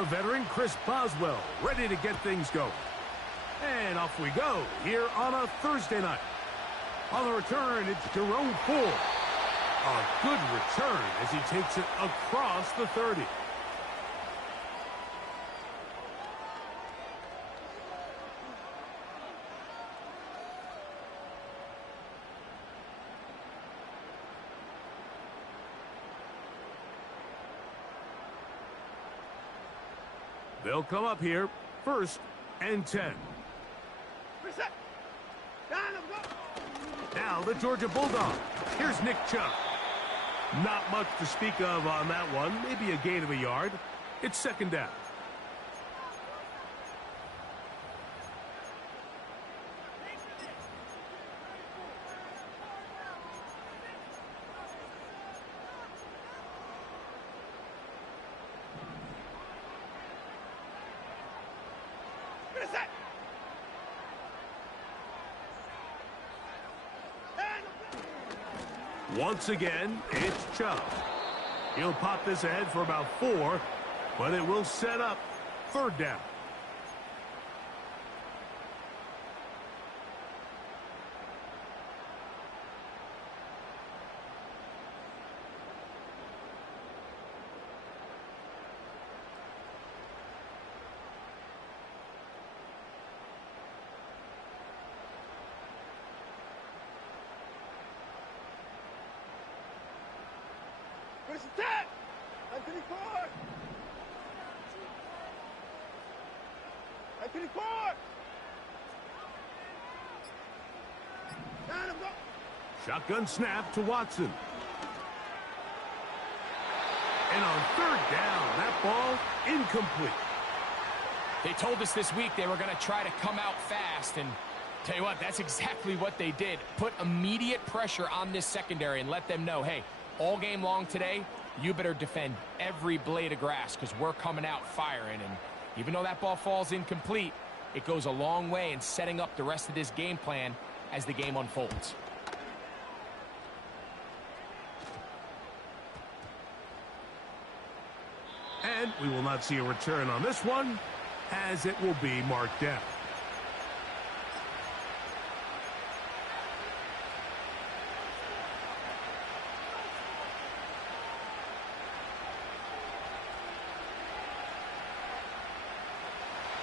the veteran Chris Boswell, ready to get things going. And off we go here on a Thursday night. On the return, it's Jerome Ford. A good return as he takes it across the 30. They'll come up here, 1st and 10. Now the Georgia Bulldogs. Here's Nick Chubb. Not much to speak of on that one. Maybe a gain of a yard. It's 2nd down. Once again, it's Chubb. He'll pop this ahead for about 4, but it will set up 3rd down. Anthony Ford! Anthony Ford! Shotgun snap to Watson. And on 3rd down, that ball incomplete. They told us this week they were going to try to come out fast, and tell you what, that's exactly what they did. Put immediate pressure on this secondary and let them know, hey, all game long today, you better defend every blade of grass because we're coming out firing. And even though that ball falls incomplete, it goes a long way in setting up the rest of this game plan as the game unfolds. And we will not see a return on this one, as it will be marked down.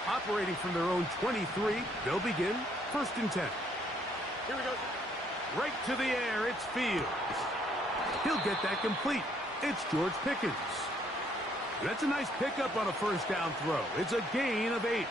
Operating from their own 23, they'll begin 1st and 10. Here we go. Right to the air, it's Fields. He'll get that complete. It's George Pickens. That's a nice pickup on a 1st down throw. It's a gain of 8.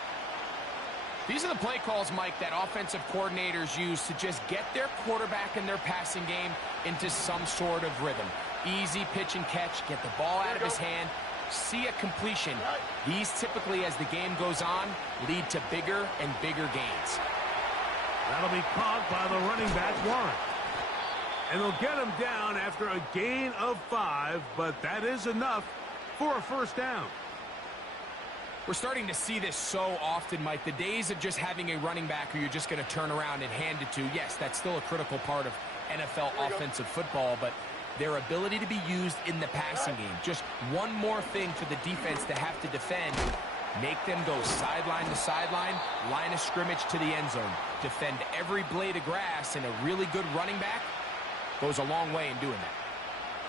These are the play calls, Mike, that offensive coordinators use to just get their quarterback and their passing game into some sort of rhythm. Easy pitch and catch, get the ball out of his hand, see a completion. These typically, as the game goes on, lead to bigger and bigger gains. That'll be caught by the running back, Warren. And they'll get him down after a gain of 5, but that is enough for a 1st down. We're starting to see this so often, Mike. The days of just having a running back who you're just going to turn around and hand it to, yes, that's still a critical part of NFL offensive football, but their ability to be used in the passing game. Just one more thing for the defense to have to defend. Make them go sideline to sideline, line of scrimmage to the end zone. Defend every blade of grass, and a really good running back goes a long way in doing that.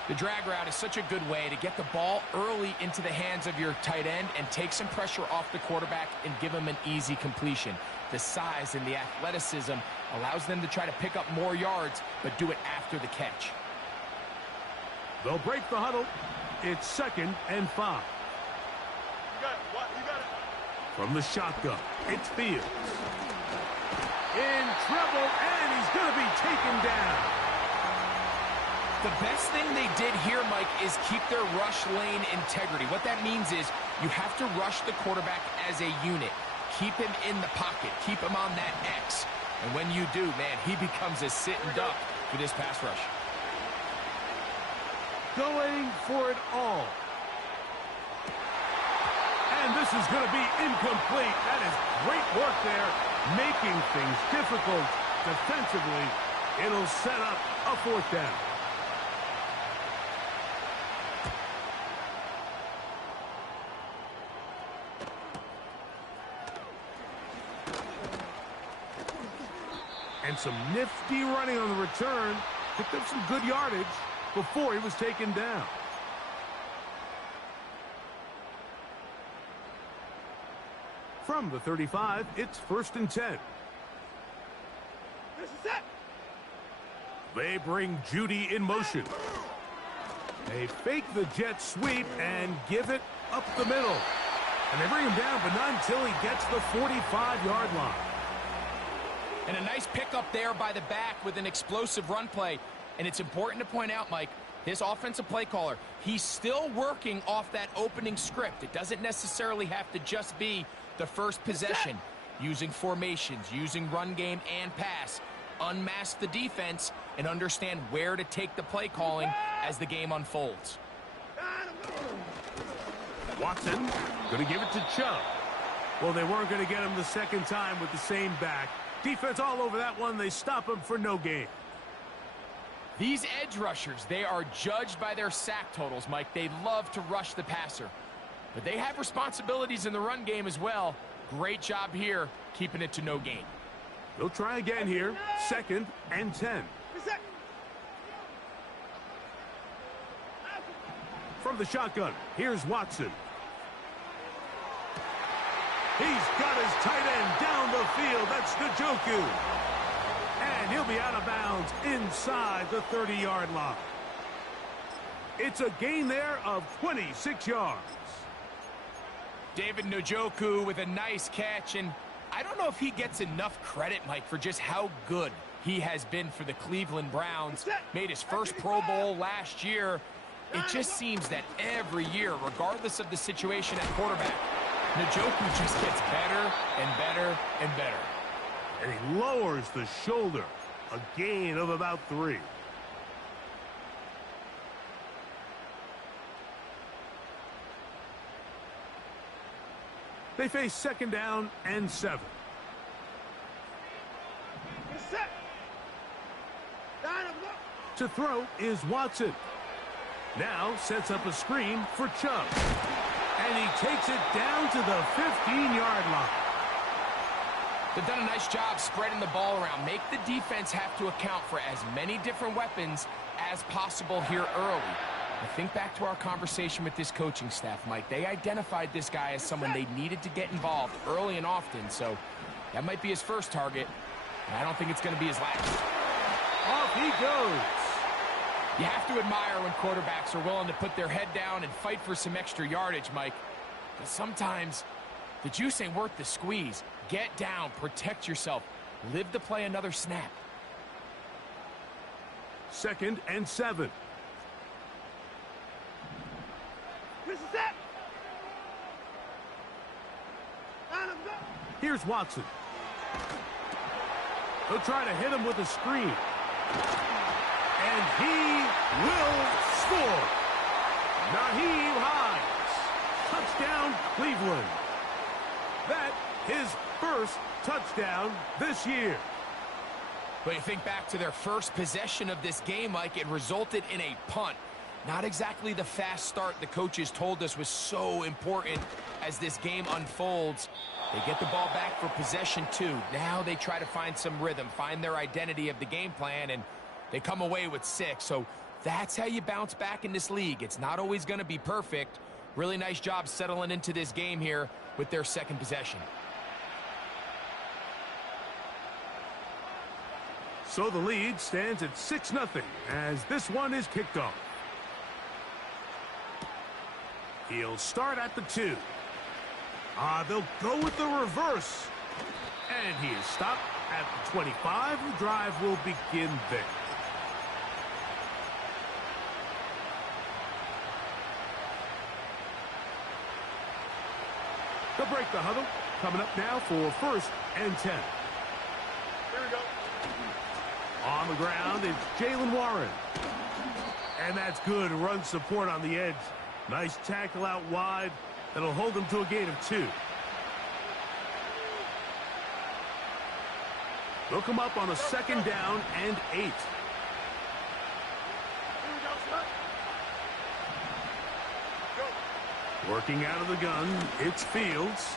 The drag route is such a good way to get the ball early into the hands of your tight end and take some pressure off the quarterback and give him an easy completion. The size and the athleticism allows them to try to pick up more yards, but do it after the catch. They'll break the huddle. It's 2nd and 5. You got it. What? You got it. From the shotgun, it's Fields. In trouble, and he's going to be taken down. The best thing they did here, Mike, is keep their rush lane integrity. What that means is you have to rush the quarterback as a unit. Keep him in the pocket. Keep him on that X. And when you do, man, he becomes a sitting duck for this pass rush. Going for it all. And this is going to be incomplete. That is great work there, making things difficult defensively. It'll set up a 4th down. And some nifty running on the return. Picked up some good yardage before he was taken down. From the 35, it's 1st and 10. This is it. They bring Judy in motion. They fake the jet sweep and give it up the middle. And they bring him down, but not until he gets the 45-yard line. And a nice pickup there by the back with an explosive run play. And it's important to point out, Mike, this offensive play caller, he's still working off that opening script. It doesn't necessarily have to just be the first possession. Using formations, using run game and pass. Unmask the defense and understand where to take the play calling as the game unfolds. Watson going to give it to Chubb. Well, they weren't going to get him the second time with the same back. Defense all over that one. They stop him for no gain. These edge rushers, they are judged by their sack totals, Mike. They love to rush the passer. But they have responsibilities in the run game as well. Great job here, keeping it to no gain. They'll try again here. 2nd and 10. From the shotgun, here's Watson. He's got his tight end down the field. That's Njoku. And he'll be out of bounds inside the 30-yard line. It's a gain there of 26 yards. David Njoku with a nice catch, and I don't know if he gets enough credit, Mike, for just how good he has been for the Cleveland Browns. Made his first Pro Bowl last year. It just seems that every year, regardless of the situation at quarterback, Njoku just gets better and better and better. And he lowers the shoulder. A gain of about 3. They face 2nd down and 7. To throw is Watson. Now sets up a screen for Chubb. And he takes it down to the 15-yard line. They've done a nice job spreading the ball around. Make the defense have to account for as many different weapons as possible here early. I think back to our conversation with this coaching staff, Mike. They identified this guy as someone they needed to get involved early and often, so that might be his first target, and I don't think it's going to be his last. Off he goes. You have to admire when quarterbacks are willing to put their head down and fight for some extra yardage, Mike. But sometimes the juice ain't worth the squeeze. Get down, protect yourself, live the play another snap. 2nd and 7. This is it. Here's Watson. They'll try to hit him with a screen. And he will score. Nyheim Hines. Touchdown, Cleveland. That his first touchdown this year. But you think back to their first possession of this game, Mike, it resulted in a punt. Not exactly the fast start the coaches told us was so important as this game unfolds. They get the ball back for possession 2. Now they try to find some rhythm, find their identity of the game plan, and they come away with 6. So that's how you bounce back in this league. It's not always going to be perfect. Really nice job settling into this game here with their second possession. So the lead stands at 6-0 as this one is kicked off. He'll start at the 2. They'll go with the reverse. And he is stopped at the 25. The drive will begin there. They'll break the huddle. Coming up now for 1st and 10. Here we go. On the ground, it's Jaylen Warren. And that's good run support on the edge. Nice tackle out wide. That'll hold them to a gain of 2. They'll come up on a 2nd down and 8. Here we go, son. Go. Working out of the gun, it's Fields.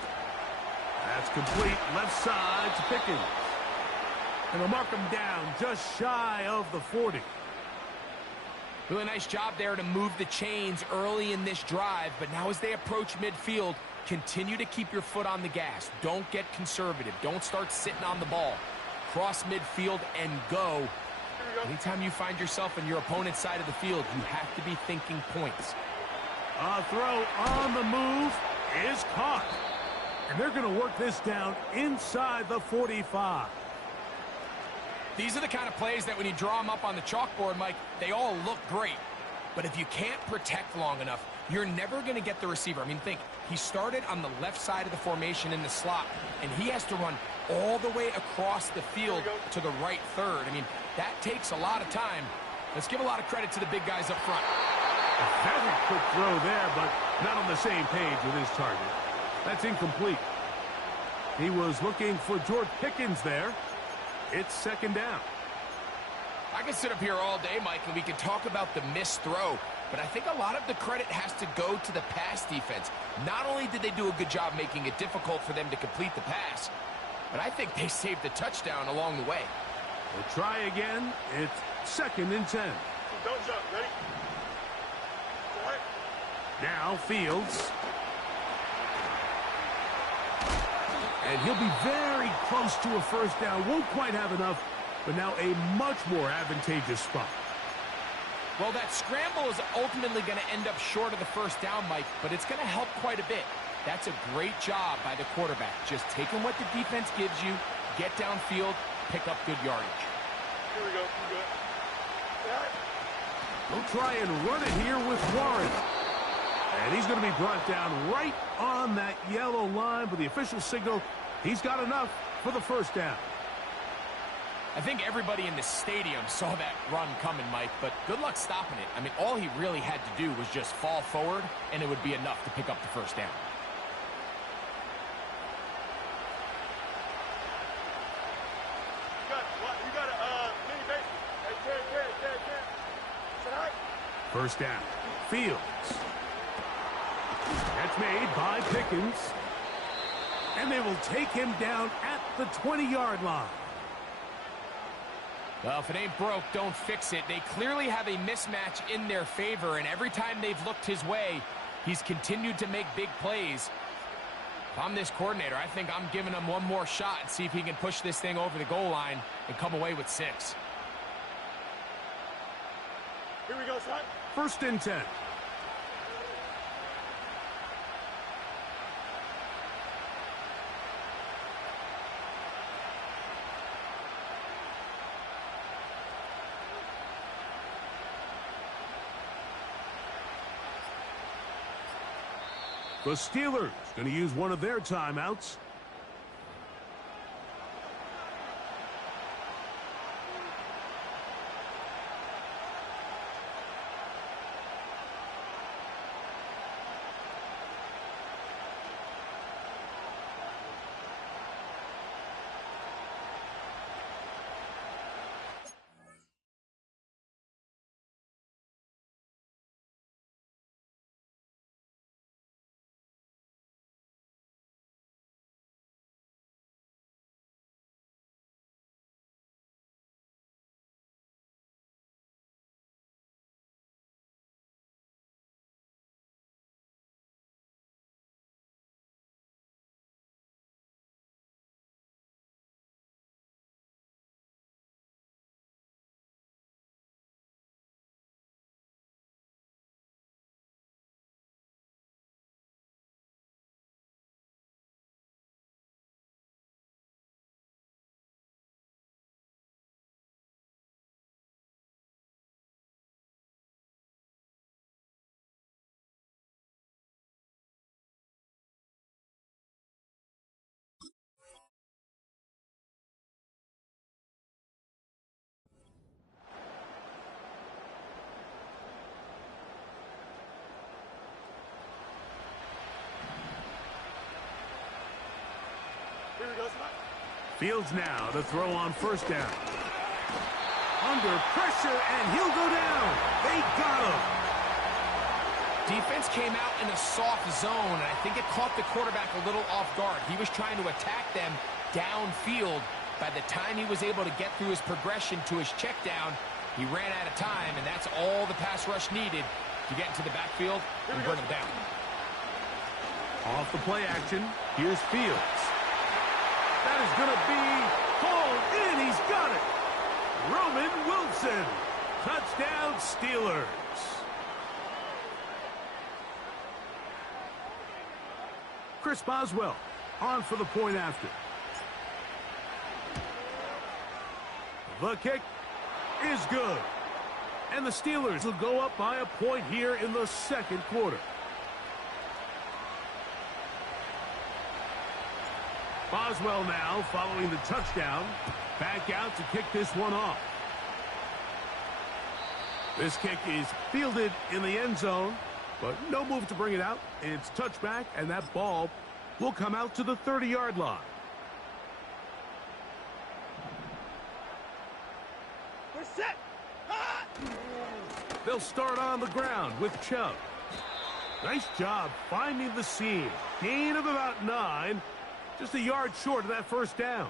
That's complete left side to Pickens. And they'll mark him down just shy of the 40. Really nice job there to move the chains early in this drive, but now as they approach midfield, continue to keep your foot on the gas. Don't get conservative. Don't start sitting on the ball. Cross midfield and go. Anytime you find yourself on your opponent's side of the field, you have to be thinking points. A throw on the move is caught. And they're going to work this down inside the 45. These are the kind of plays that when you draw them up on the chalkboard, Mike, they all look great. But if you can't protect long enough, you're never going to get the receiver. I mean, think, he started on the left side of the formation in the slot, and he has to run all the way across the field to the right third. I mean, that takes a lot of time. Let's give a lot of credit to the big guys up front. A very quick throw there, but not on the same page with his target. That's incomplete. He was looking for George Pickens there. It's second down. I can sit up here all day, Mike, and we can talk about the missed throw, but I think a lot of the credit has to go to the pass defense. Not only did they do a good job making it difficult for them to complete the pass, but I think they saved the touchdown along the way. We'll try again. It's second and 10. Don't jump. Ready? All right. Now Fields. And he'll be very close to a first down. Won't quite have enough, but now a much more advantageous spot. Well, that scramble is ultimately going to end up short of the first down, Mike, but it's going to help quite a bit. That's a great job by the quarterback. Just taking what the defense gives you, get downfield, pick up good yardage. Here we go. You good? All right. We'll try and run it here with Warren. And he's going to be brought down right on that yellow line with the official signal. He's got enough for the first down. I think everybody in the stadium saw that run coming, Mike, but good luck stopping it. I mean, all he really had to do was just fall forward, and it would be enough to pick up the first down. You got a mini base. Hey, Sit high. First down. Fields. That's made by Pickens. And they will take him down at the 20-yard line. Well, if it ain't broke, don't fix it. They clearly have a mismatch in their favor, and every time they've looked his way, he's continued to make big plays. If I'm this coordinator, I think I'm giving him one more shot and see if he can push this thing over the goal line and come away with 6. Here we go, son. First and 10. The Steelers going to use one of their timeouts. Here we go, son. Fields now to throw on first down. Under pressure, and he'll go down. They got him. Defense came out in a soft zone, and I think it caught the quarterback a little off guard. He was trying to attack them downfield. By the time he was able to get through his progression to his check down, he ran out of time, and that's all the pass rush needed to get into the backfield and bring him down. Off the play action, here's Fields. That is going to be called in. He's got it. Roman Wilson. Touchdown, Steelers. Chris Boswell on for the point after. The kick is good. And the Steelers will go up by a point here in the second quarter. Boswell now following the touchdown. Back out to kick this one off. This kick is fielded in the end zone, but no move to bring it out. It's touchback, and that ball will come out to the 30-yard line. We're set. Ah! They'll start on the ground with Chubb. Nice job finding the seam. Gain of about 9. Just a yard short of that first down.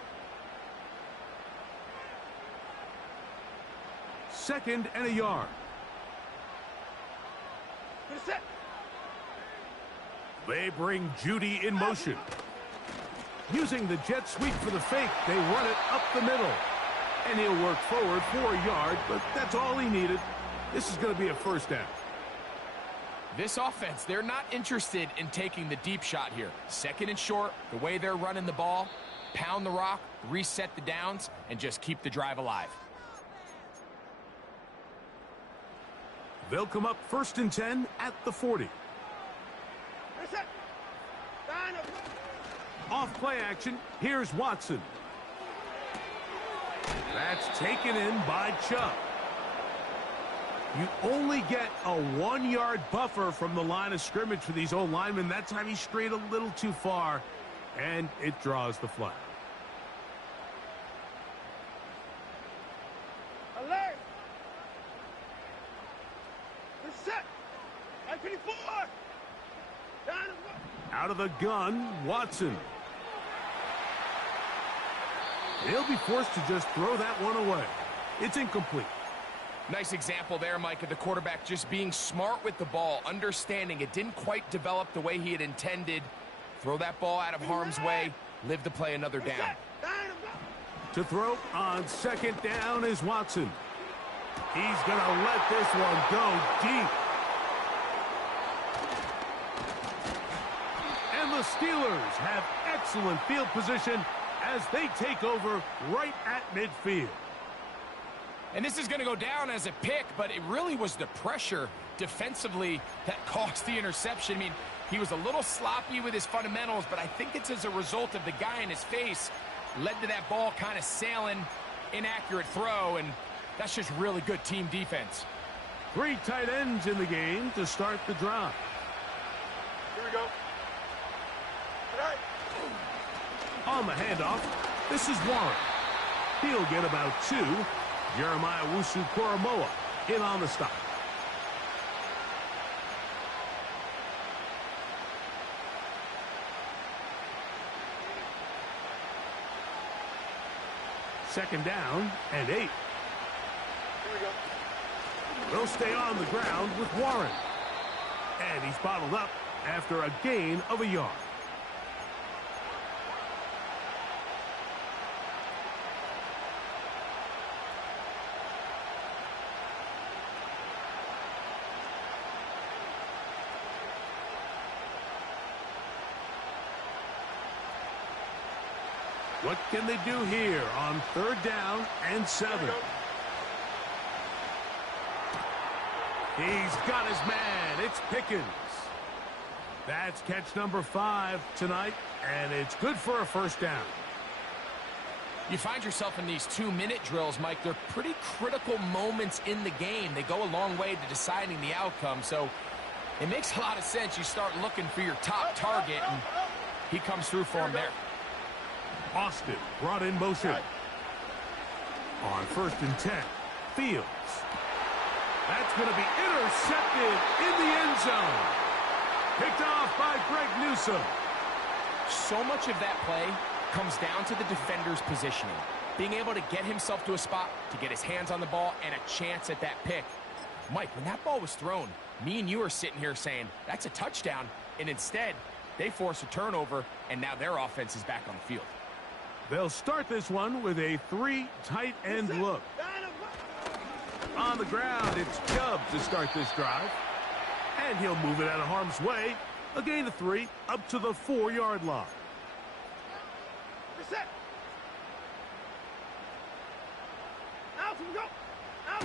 Second and a yard. We're set. They bring Judy in motion. Using the jet sweep for the fake, they run it up the middle. And he'll work forward for a yard, but that's all he needed. This is going to be a first down. This offense, they're not interested in taking the deep shot here. Second and short, the way they're running the ball, pound the rock, reset the downs, and just keep the drive alive. They'll come up first and 10 at the 40. We're set. Line up. Off play action, here's Watson. That's taken in by Chubb. You only get a 1-yard buffer from the line of scrimmage for these old linemen. That time he strayed a little too far, and it draws the flag. Alert. We're set. Line 24. Line up. Out of the gun, Watson. He'll be forced to just throw that one away. It's incomplete. Nice example there, Mike, of the quarterback just being smart with the ball, understanding it didn't quite develop the way he had intended. Throw that ball out of harm's way, live to play another down. To throw on second down is Watson. He's going to let this one go deep. And the Steelers have excellent field position as they take over right at midfield. And this is going to go down as a pick, but it really was the pressure defensively that caused the interception. I mean, he was a little sloppy with his fundamentals, but I think it's as a result of the guy in his face led to that ball kind of sailing, inaccurate throw, and that's just really good team defense. 3 tight ends in the game to start the drive. Here we go. All right. On the handoff, this is Warren. He'll get about 2. Jeremiah Owusu-Koramoah in on the stop. Second down and 8. Here we go. They'll stay on the ground with Warren. And he's bottled up after a gain of a yard. What can they do here on third down and 7? He's got his man. It's Pickens. That's catch number 5 tonight, and it's good for a first down. You find yourself in these 2-minute drills, Mike. They're pretty critical moments in the game. They go a long way to deciding the outcome, so it makes a lot of sense. You start looking for your top target, and he comes through for him there. Austin brought in motion. On first and 10, Fields. That's going to be intercepted in the end zone. Picked off by Greg Newsome. So much of that play comes down to the defender's positioning. Being able to get himself to a spot, to get his hands on the ball, and a chance at that pick. Mike, when that ball was thrown, me and you are sitting here saying, that's a touchdown. And instead, they force a turnover, and now their offense is back on the field. They'll start this one with a 3 tight end look. On the ground, it's Chubb to start this drive. And he'll move it out of harm's way. A gain of 3 up to the 4-yard line. Reset. Out we go. Out.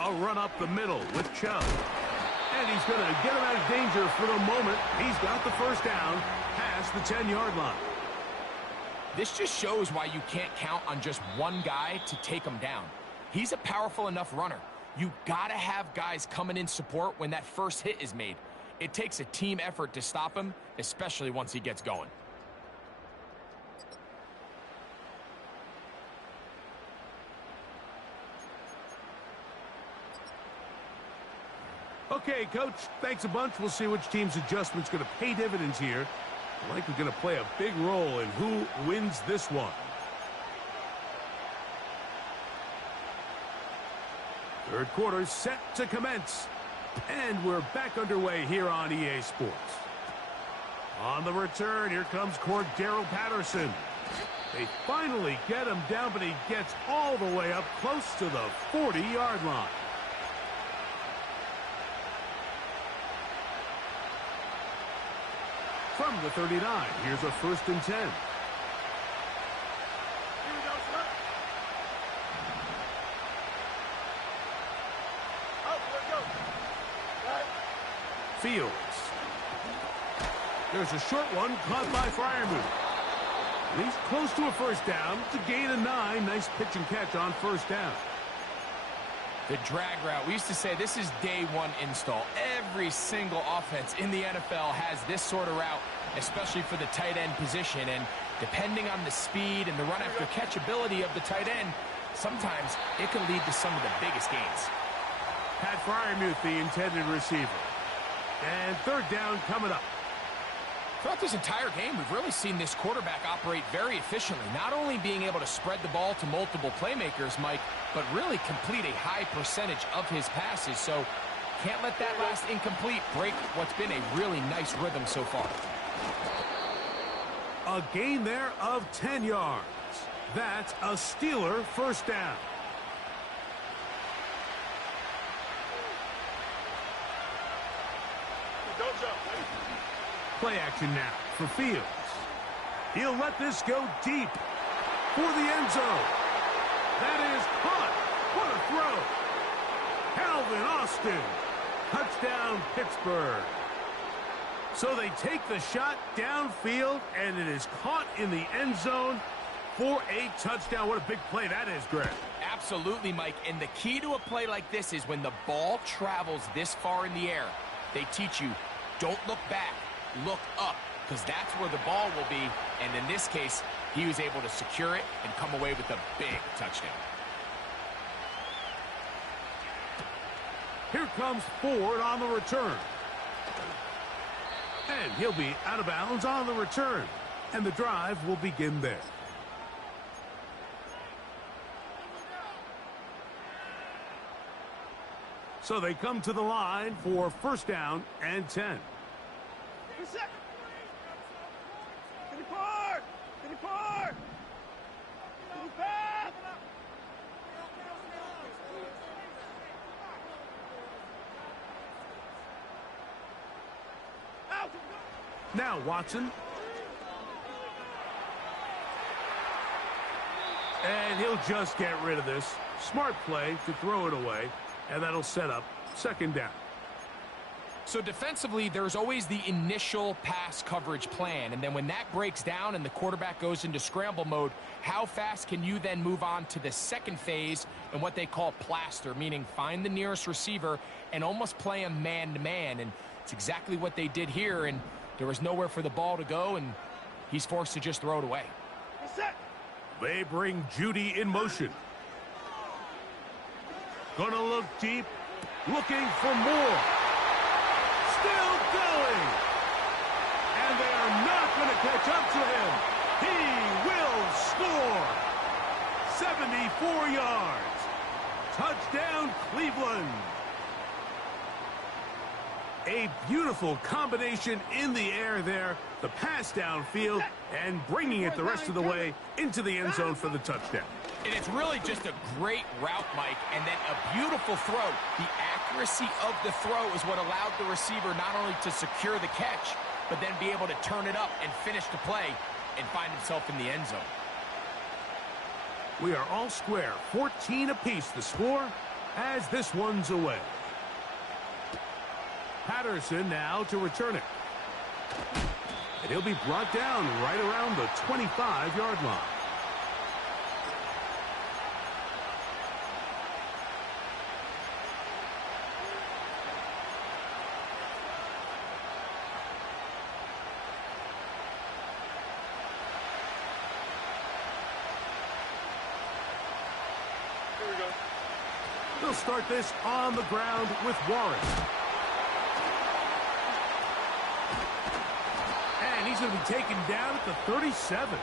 A run up the middle with Chubb. And he's going to get him out of danger for the moment. He's got the first down past the 10-yard line. This just shows why you can't count on just one guy to take him down. He's a powerful enough runner. You got to have guys coming in support when that first hit is made. It takes a team effort to stop him, especially once he gets going. Okay, Coach, thanks a bunch. We'll see which team's adjustment's going to pay dividends here. Likely going to play a big role in who wins this one. Third quarter set to commence. And we're back underway here on EA Sports. On the return, here comes Cordero Patterson. They finally get him down, but he gets all the way up close to the 40-yard line. From the 39, here's a 1st and 10. Here we go, son. Out, let's go. Right. Fields. There's a short one caught by Freiermuth. And he's close to a first down. It's a gain of 9. Nice pitch and catch on first down. The drag route. We used to say this is day one install. Every single offense in the NFL has this sort of route, especially for the tight end position. And depending on the speed and the run after catch ability of the tight end, sometimes it can lead to some of the biggest gains. Pat Freiermuth, the intended receiver. And third down coming up. Throughout this entire game, we've really seen this quarterback operate very efficiently, not only being able to spread the ball to multiple playmakers, Mike, but really complete a high percentage of his passes. So can't let that last incomplete break what's been a really nice rhythm so far. A gain there of 10 yards. That's a Steeler first down. Don't jump, please. Play action now for Fields. He'll let this go deep for the end zone. That is caught. What a throw. Calvin Austin. Touchdown, Pittsburgh. So they take the shot downfield, and it is caught in the end zone for a touchdown. What a big play that is, Greg. Absolutely, Mike. And the key to a play like this is when the ball travels this far in the air, they teach you, don't look back, look up, because that's where the ball will be. And in this case, he was able to secure it and come away with a big touchdown. Here comes Ford on the return. And he'll be out of bounds on the return. And the drive will begin there. So they come to the line for first down and 10. Reset. Get it far. Get it far. Get it back. Out. Now Watson. And he'll just get rid of this. Smart play to throw it away. And that'll set up second down. So defensively, there's always the initial pass coverage plan. And then when that breaks down and the quarterback goes into scramble mode, how fast can you then move on to the second phase and what they call plaster, meaning find the nearest receiver and almost play him man-to-man. And it's exactly what they did here. And there was nowhere for the ball to go, and he's forced to just throw it away. Reset. They bring Judy in motion. Gonna look deep, looking for more. Still going. And they are not going to catch up to him. He will score. 74 yards. Touchdown, Cleveland. A beautiful combination in the air there. The pass downfield and bringing it the rest of the way into the end zone for the touchdown. And it's really just a great route, Mike, and then a beautiful throw. The accuracy of the throw is what allowed the receiver not only to secure the catch, but then be able to turn it up and finish the play and find himself in the end zone. We are all square, 14 apiece the score as this one's away. Patterson now to return it. And he'll be brought down right around the 25-yard line. Here we go. They'll start this on the ground with Warren. And he's going to be taken down at the 37.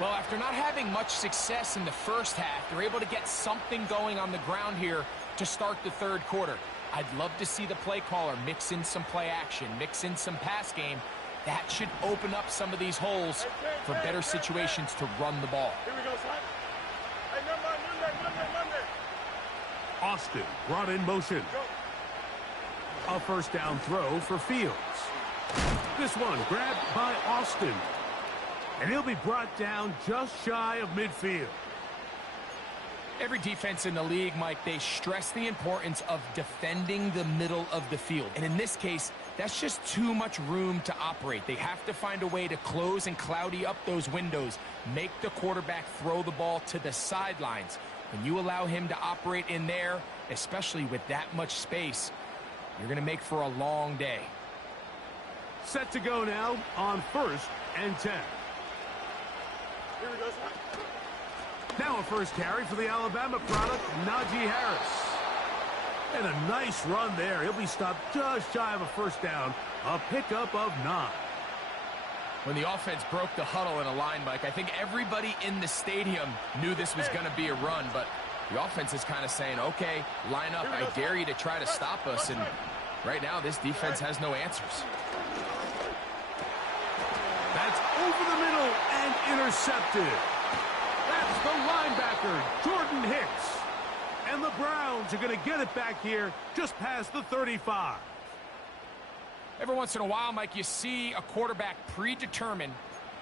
Well, after not having much success in the first half, they're able to get something going on the ground here to start the third quarter. I'd love to see the play caller mix in some play action, mix in some pass game. That should open up some of these holes for better situations to run the ball. Here we go, son. Hey, Monday. Austin brought in motion. Go. A first down throw for Fields. This one grabbed by Austin. And he'll be brought down just shy of midfield. Every defense in the league, Mike, they stress the importance of defending the middle of the field. And in this case, that's just too much room to operate. They have to find a way to close and cloudy up those windows, make the quarterback throw the ball to the sidelines. When you allow him to operate in there, especially with that much space, you're going to make for a long day. Set to go now on 1st and 10. Here we go, son. Now a first carry for the Alabama product, Najee Harris. And a nice run there. He'll be stopped just shy of a first down. A pickup of 9. When the offense broke the huddle in a line, Mike, I think everybody in the stadium knew this was going to be a run, but the offense is kind of saying, okay, line up. I dare you to try to stop us. And right now, this defense has no answers. That's over the middle and intercepted. That's the linebacker, Jordan Hicks. And the Browns are going to get it back here just past the 35. Every once in a while, Mike, you see a quarterback predetermined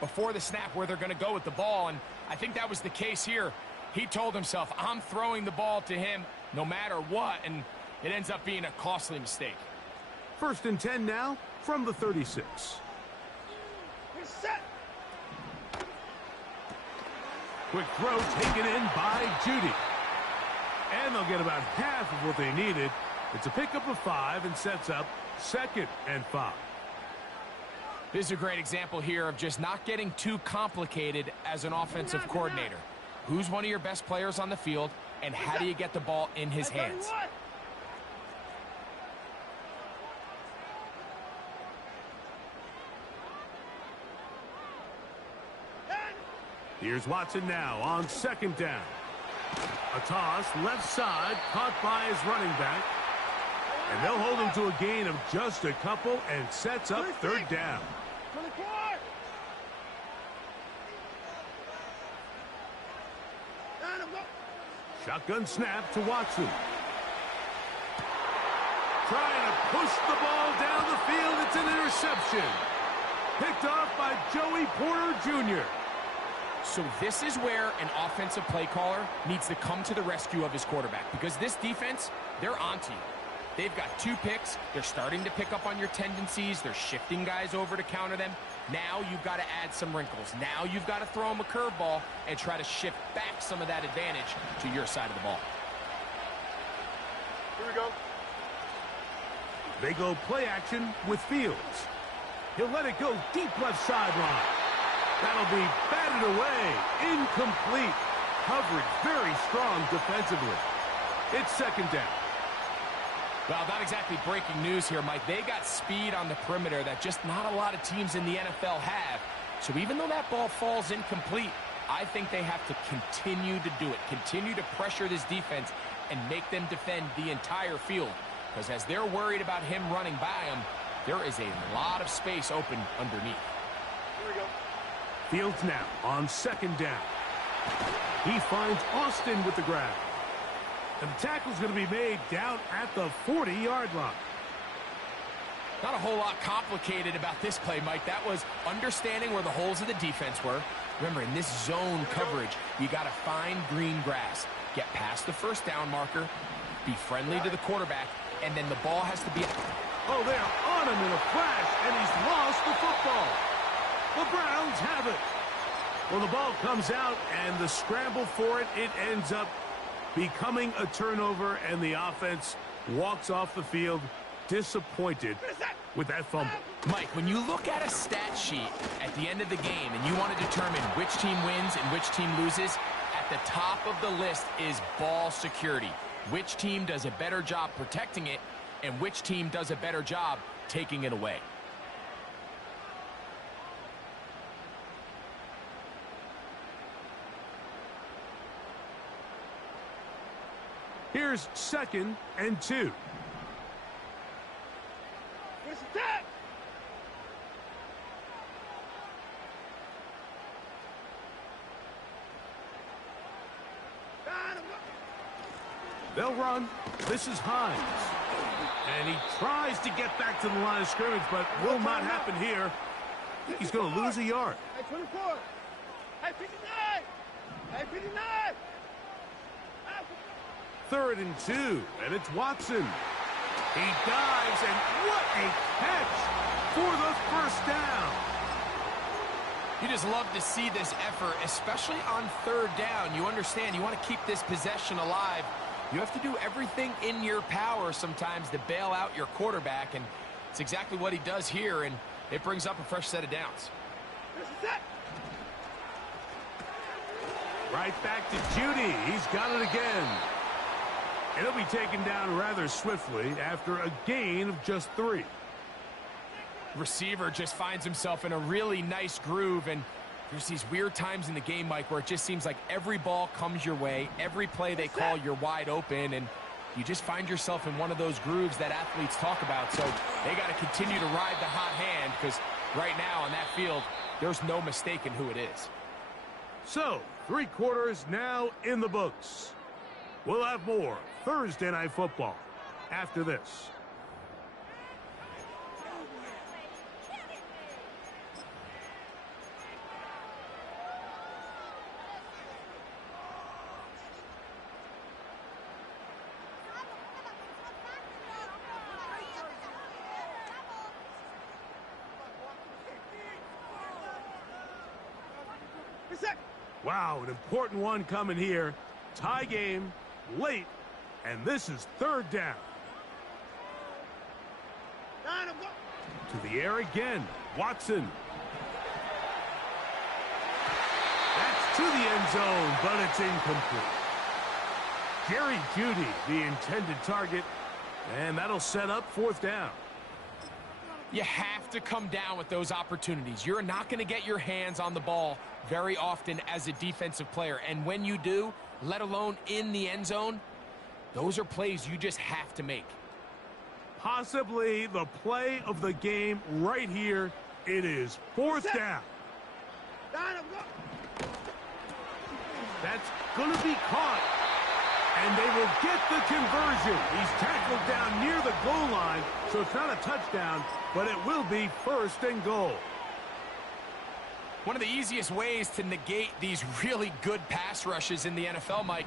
before the snap where they're going to go with the ball, and I think that was the case here. He told himself, I'm throwing the ball to him no matter what, and it ends up being a costly mistake. 1st and 10 now from the 36. We're set. Quick throw taken in by Judy. And they'll get about half of what they needed. It's a pickup of 5 and sets up 2nd and 5. This is a great example here of just not getting too complicated as an offensive coordinator. Who's one of your best players on the field, and how do you get the ball in his hands? Here's Watson now on 2nd down. A toss left side caught by his running back. And they'll hold him to a gain of just a couple and sets up 3rd down. 24. Shotgun snap to Watson. Trying to push the ball down the field. It's an interception. Picked off by Joey Porter Jr. So this is where an offensive play caller needs to come to the rescue of his quarterback, because this defense, they're onto you. They've got 2 picks. They're starting to pick up on your tendencies. They're shifting guys over to counter them. Now you've got to add some wrinkles. Now you've got to throw them a curveball and try to shift back some of that advantage to your side of the ball. Here we go. They go play action with Fields. He'll let it go deep left sideline. That'll be batted away. Incomplete. Coverage very strong defensively. It's second down. Well, not exactly breaking news here, Mike. They got speed on the perimeter that just not a lot of teams in the NFL have. So even though that ball falls incomplete, I think they have to continue to do it. Continue to pressure this defense and make them defend the entire field. Because as they're worried about him running by them, there is a lot of space open underneath. Here we go. Fields now on second down. He finds Austin with the grab. And the tackle's going to be made down at the 40-yard line. Not a whole lot complicated about this play, Mike. That was understanding where the holes of the defense were. Remember, in this zone coverage, you got to find green grass. Get past the first down marker, be friendly to the quarterback, and then the ball has to be... Oh, they're on him in a flash, and he's lost the football. The Browns have it. Well, the ball comes out, and the scramble for it, it ends up becoming a turnover, and the offense walks off the field disappointed with that fumble. Mike, when you look at a stat sheet at the end of the game and you want to determine which team wins and which team loses, at the top of the list is ball security. Which team does a better job protecting it and which team does a better job taking it away. Here's second and 2. Where's the tag? They'll run. This is Hines. And he tries to get back to the line of scrimmage, but will not happen here. He's going to lose a yard. Hey, 24. Hey, 59. Hey, 59. Third and 2, and it's Watson. He dives, and what a catch for the first down. You just love to see this effort, especially on third down. You understand, you want to keep this possession alive. You have to do everything in your power sometimes to bail out your quarterback, and it's exactly what he does here, and it brings up a fresh set of downs. Right back to Judy. He's got it again. And he'll be taken down rather swiftly after a gain of just 3. Receiver just finds himself in a really nice groove, and there's these weird times in the game, Mike, where it just seems like every ball comes your way, every play they call, you're wide open, and you just find yourself in one of those grooves that athletes talk about. So they got to continue to ride the hot hand, because right now on that field, there's no mistaking who it is. So, 3 quarters now in the books. We'll have more Thursday Night Football after this. Wow, an important one coming here. Tie game, late, and this is third down. To the air again, Watson. That's to the end zone, but it's incomplete. Jerry Jeudy, the intended target, and that'll set up fourth down. You have to come down with those opportunities. You're not going to get your hands on the ball very often as a defensive player. And when you do, let alone in the end zone, those are plays you just have to make. Possibly the play of the game right here. It is fourth down. That's going to be caught. And they will get the conversion. He's tackled down near the goal line, so it's not a touchdown, but it will be first and goal. One of the easiest ways to negate these really good pass rushes in the NFL, Mike,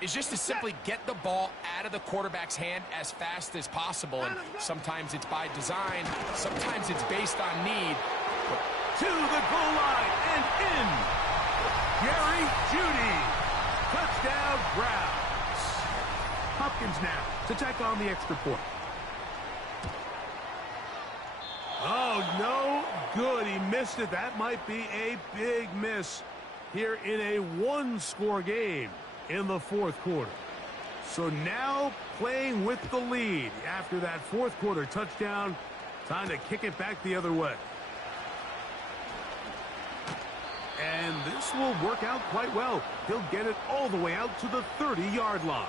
is just to simply get the ball out of the quarterback's hand as fast as possible. And sometimes it's by design, sometimes it's based on need. To the goal line and in. Jerry Jeudy. Touchdown, Browns. Hopkins now to take on the extra point. Oh, no good. He missed it. That might be a big miss here in a one-score game in the fourth quarter. So now playing with the lead after that fourth quarter touchdown. Time to kick it back the other way. And this will work out quite well. He'll get it all the way out to the 30-yard line.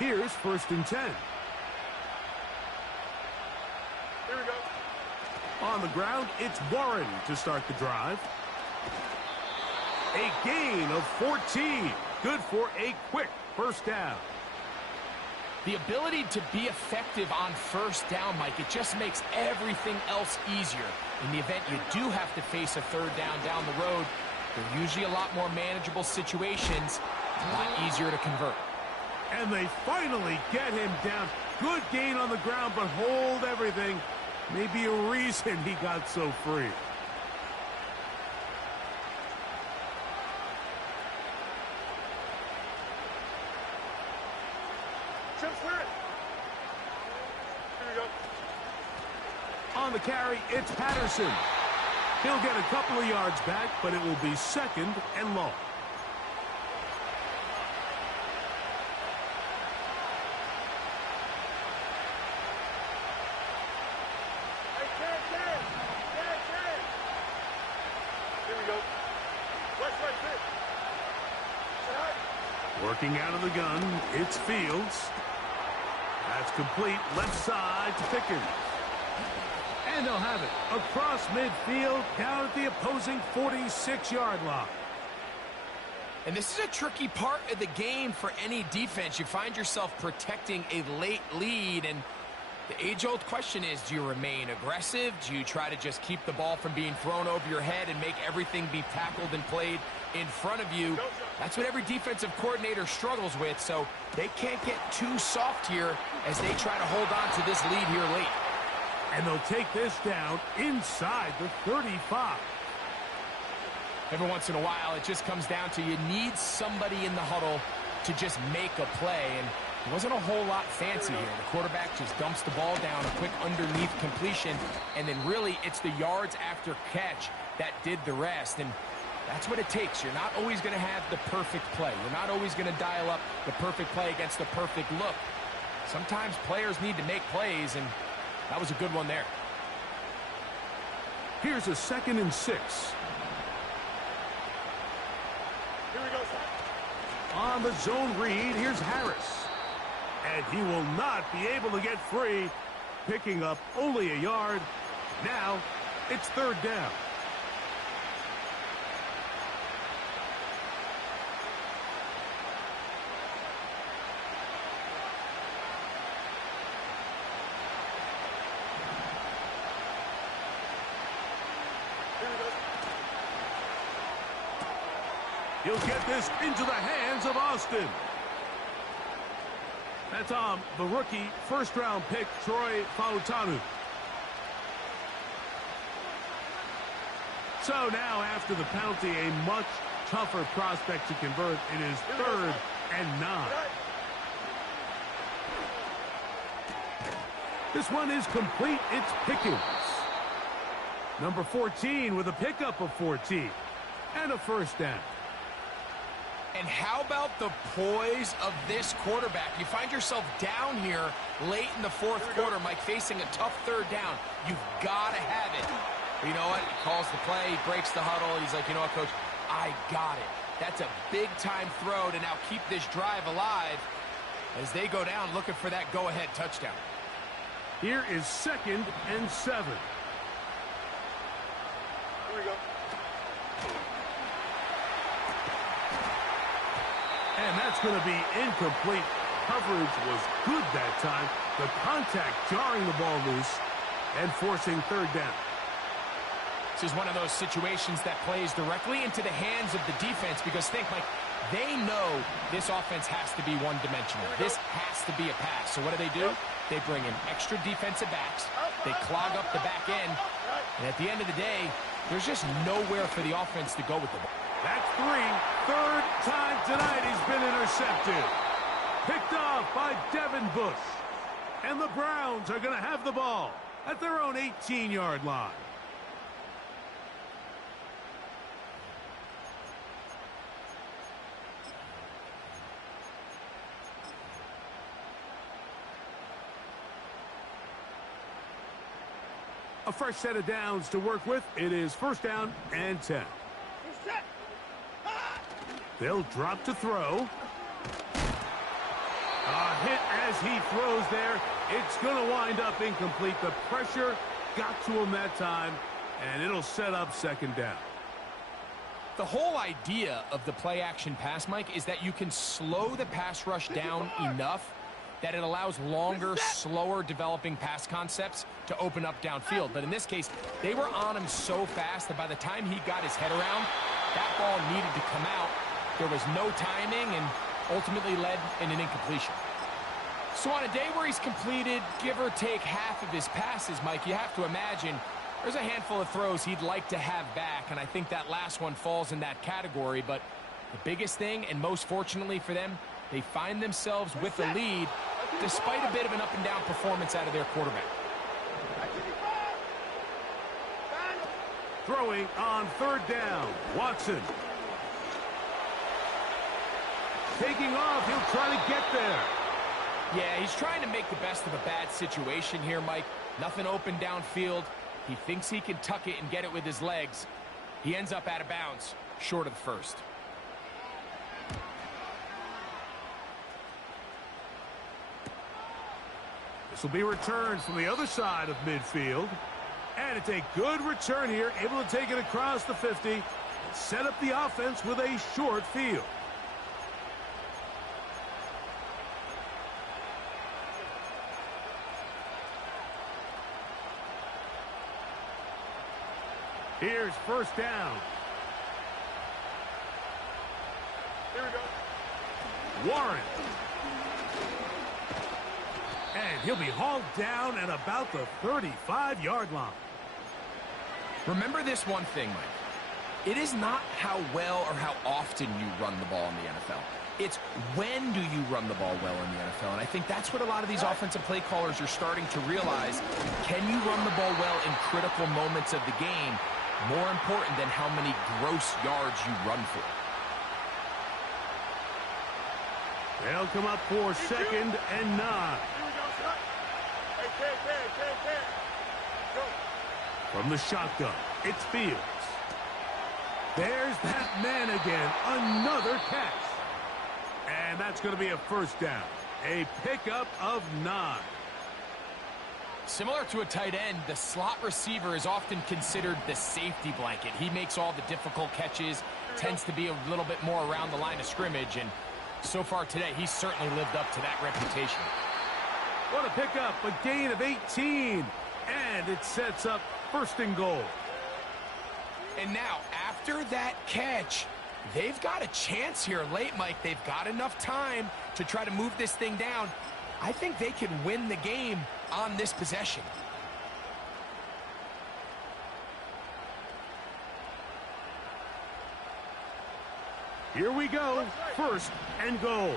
Here's 1st and 10. Here we go. On the ground, it's Warren to start the drive. A gain of 14. Good for a quick first down. The ability to be effective on first down, Mike, it just makes everything else easier. In the event you do have to face a third down the road, they're usually a lot more manageable situations, a lot easier to convert. And they finally get him down. Good gain on the ground, but hold everything. Maybe a reason he got so free. Chip clear it. Here we go. On the carry, it's Patterson. He'll get a couple of yards back, but it will be 2nd and long. Working out of the gun, it's Fields. That's complete, left side to Pickens. And they'll have it across midfield, down at the opposing 46-yard line. And this is a tricky part of the game for any defense. You find yourself protecting a late lead, and the age-old question is, do you remain aggressive? Do you try to just keep the ball from being thrown over your head and make everything be tackled and played in front of you? That's what every defensive coordinator struggles with, so they can't get too soft here as they try to hold on to this lead here late. And they'll take this down inside the 35. Every once in a while, it just comes down to you need somebody in the huddle to just make a play, and it wasn't a whole lot fancy here. The quarterback just dumps the ball down, a quick underneath completion, and then really it's the yards after catch that did the rest. And that's what it takes. You're not always going to have the perfect play. You're not always going to dial up the perfect play against the perfect look. Sometimes players need to make plays, and that was a good one there. Here's a 2nd and 6. Here we go, son. On the zone read, here's Harris. And he will not be able to get free, picking up only a yard. Now it's 3rd down. He'll get this into the hands of Austin. That's the rookie first-round pick, Troy Fautanu. So now, after the penalty, a much tougher prospect to convert. It is 3rd and 9. This one is complete. It's Pickens. Number 14 with a pickup of 14 and a first down. And how about the poise of this quarterback? You find yourself down here late in the fourth quarter, Mike, facing a tough 3rd down. You've got to have it. But you know what? He calls the play, he breaks the huddle. He's like, you know what, Coach? I got it. That's a big-time throw to now keep this drive alive as they go down looking for that go-ahead touchdown. Here is 2nd and 7. Here we go. And that's going to be incomplete. Coverage was good that time. The contact jarring the ball loose and forcing 3rd down. This is one of those situations that plays directly into the hands of the defense because think, Mike, they know this offense has to be one-dimensional. This has to be a pass. So what do? They bring in extra defensive backs. They clog up the back end. And at the end of the day, there's just nowhere for the offense to go with the ball. That's 3. 3rd time tonight he's been intercepted. Picked off by Devin Bush. And the Browns are going to have the ball at their own 18-yard line. A fresh set of downs to work with. It is first down and 10. They'll drop to throw. A hit as he throws there. It's going to wind up incomplete. The pressure got to him that time, and it'll set up second down. The whole idea of the play-action pass, Mike, is that you can slow the pass rush down enough that it allows longer, slower developing pass concepts to open up downfield. But in this case, they were on him so fast that by the time he got his head around, that ball needed to come out. There was no timing and ultimately led in an incompletion. So on a day where he's completed, give or take half of his passes, Mike, you have to imagine there's a handful of throws he'd like to have back, and I think that last one falls in that category. But the biggest thing, and most fortunately for them, they find themselves with the lead despite a bit of an up-and-down performance out of their quarterback. Throwing on third down, Watson. Taking off, he'll try to get there. Yeah, he's trying to make the best of a bad situation here, Mike. Nothing open downfield. He thinks he can tuck it and get it with his legs. He ends up out of bounds, short of the first. This will be returned from the other side of midfield. And it's a good return here, able to take it across the 50 and set up the offense with a short field. Here's first down. Here we go. Warren. And he'll be hauled down at about the 35-yard line. Remember this one thing, Mike. It is not how well or how often you run the ball in the NFL. It's when do you run the ball well in the NFL. And I think that's what a lot of these offensive play callers are starting to realize. Can you run the ball well in critical moments of the game? More important than how many gross yards you run for. They'll come up for second and 9. Here we go, son. Hey, 10. Go. From the shotgun, it's Fields. There's that man again. Another catch. And that's going to be a first down. A pickup of 9. Similar to a tight end, the slot receiver is often considered the safety blanket. He makes all the difficult catches, tends to be a little bit more around the line of scrimmage, and so far today, he's certainly lived up to that reputation. What a pickup, a gain of 18, and it sets up first and goal. And now, after that catch, they've got a chance here late, Mike. They've got enough time to try to move this thing down. I think they can win the game on this possession. Here we go. First and goal.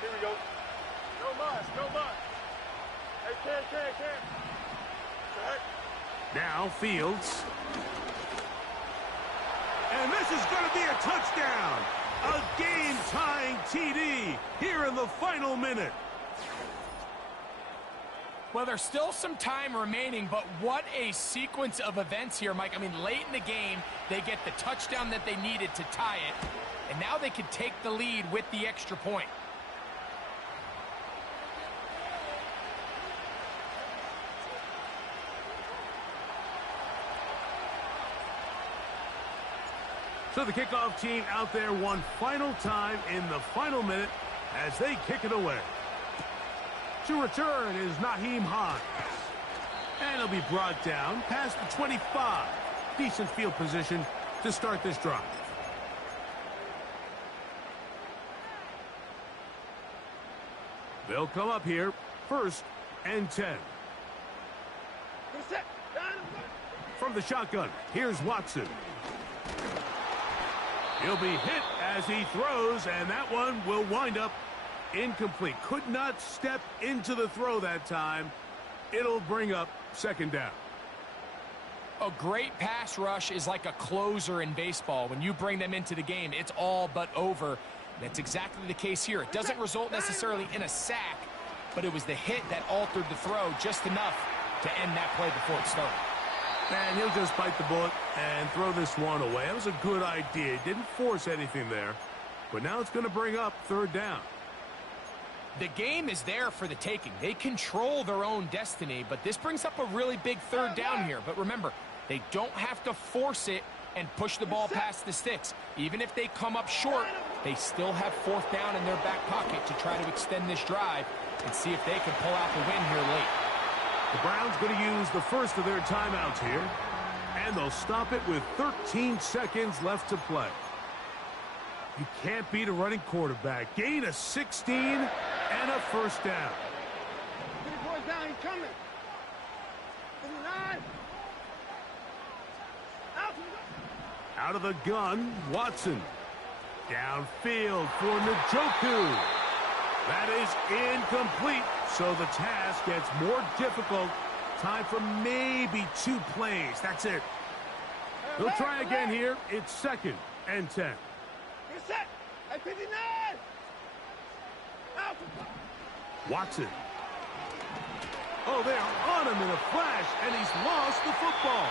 Here we go. No much. Hey, 10. Check. Now Fields. And this is going to be a touchdown. A game-tying TD here in the final minute. Well, there's still some time remaining, but what a sequence of events here, Mike. I mean, late in the game, they get the touchdown that they needed to tie it, and now they can take the lead with the extra point. So the kickoff team out there one final time in the final minute as they kick it away. To return is Nyheim Hines. And he'll be brought down past the 25. Decent field position to start this drive. They'll come up here, first and 10. From the shotgun, here's Watson. He'll be hit as he throws, and that one will wind up incomplete. Could not step into the throw that time. It'll bring up second down. A great pass rush is like a closer in baseball. When you bring them into the game, it's all but over. That's exactly the case here. It doesn't result necessarily in a sack, but it was the hit that altered the throw just enough to end that play before it started. And he'll just bite the bullet and throw this one away. That was a good idea. Didn't force anything there. But now it's going to bring up third down. The game is there for the taking. They control their own destiny, but this brings up a really big third down here. But remember, they don't have to force it and push the ball past the sticks. Even if they come up short, they still have fourth down in their back pocket to try to extend this drive and see if they can pull out the win here late. The Browns going to use the first of their timeouts here, and they'll stop it with 13 seconds left to play. You can't beat a running quarterback. Gain of 16 and a first down. Get the boys down, he's coming. 59. Out of the gun, Watson. Downfield for Njoku. That is incomplete, so the task gets more difficult. Time for maybe 2 plays. That's it. They'll try again here. It's 2nd and 10. You're set. At 59. Out. Watson. Oh, they are on him in a flash, and he's lost the football.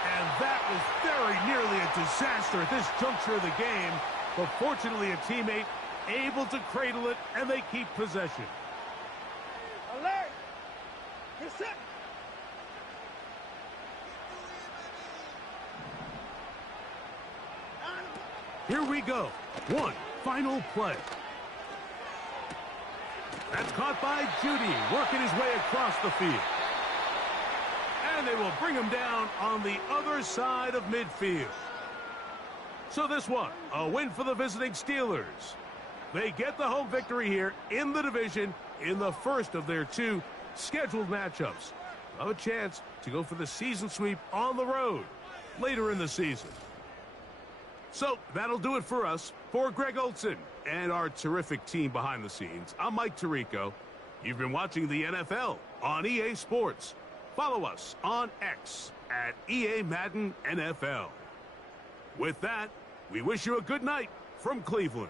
And that was very nearly a disaster at this juncture of the game. But fortunately, a teammate able to cradle it, and they keep possession. Alert. You're set. Here we go. One final play. That's caught by Judy, working his way across the field. And they will bring him down on the other side of midfield. So this one, a win for the visiting Steelers. They get the home victory here in the division in the first of their 2 scheduled matchups. They'll have a chance to go for the season sweep on the road later in the season. So that'll do it for us. For Greg Olsen and our terrific team behind the scenes, I'm Mike Tirico. You've been watching the NFL on EA Sports. Follow us on X at EA Madden NFL. With that, we wish you a good night from Cleveland.